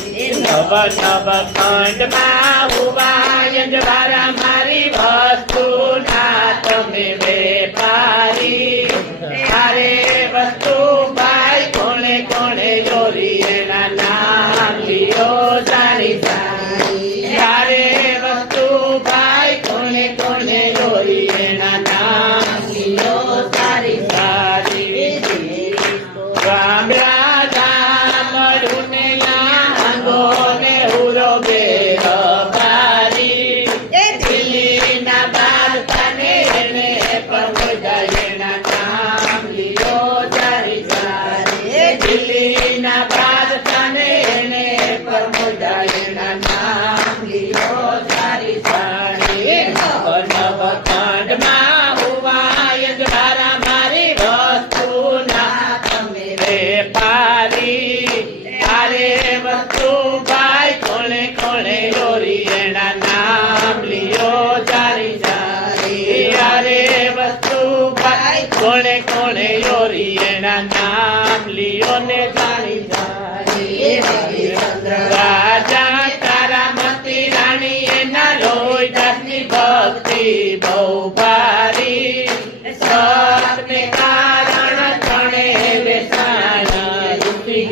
નવ નવ ખંડમાં હુવાય જવારા મારી વસ્તુ ના તમે વેપારી અરે વસ્તુ ભાઈ કોણે કોણે ચોરી એના નામ લિયો સારી સારી અરે વસ્તુ ભાઈ કોણે કોણે ચોરી એના નામ લિયો સારી સારી રામ રાધા મળુને લાંગો ને ઉરો બેરો બારી દિલ્હીના બાળકાને એને પગજાયના નામ લિયો સારી સારી દિલ્હીના બાળકાને એને પગજાયના નામ લિયો સારી સારી નવ ખંડમાં હુવાય દ્વારા મારી વસ્તુના તમે વેપારી અરે વસ્તુ ભાઈ કોણે કોણે ચોરી એના નામ લિયો સારી સારી અરે વસ્તુ ભાઈ કોણે કોણે ચોરી એના નામ લિયો ને સારી સારી રાજા તારામતી રાણી એના લોહીદાસની ભક્તિ બહુ ભારી સતને કારણ ત્રણે બેસાણા રૂપી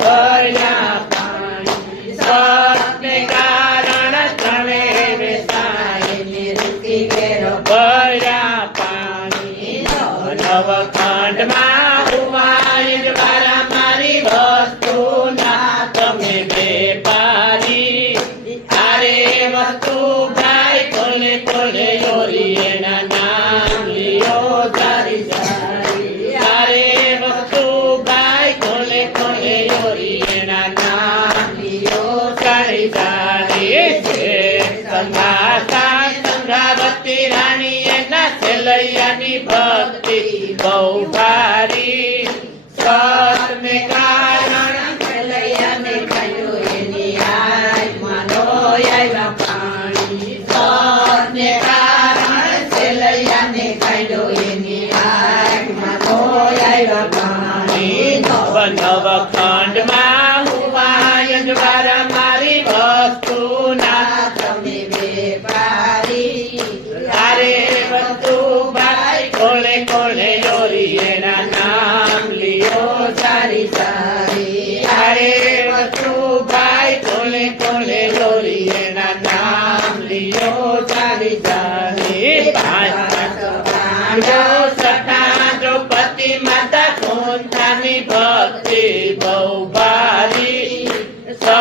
ભર્યા પાણી સતને કારણ ત્રણે બેસાઈને રૂપી ભર્યા પાણી નવ ખંડમાં હુવાય દ્વારા મારી વસ્તુ ના તમે વેપારી અરે વસ્તુ ભાઈ કોને કોને ચોરી એના નામ લિયો સારી સારી અરે વસ્તુ ભાઈ કોને કોને ચોરી એના નામ લિયો સારી સારી છે સંઘાતા સંઘાવતી રાણી એના છેલૈયાની ભક્તિ બહુ ભારી સતને કાર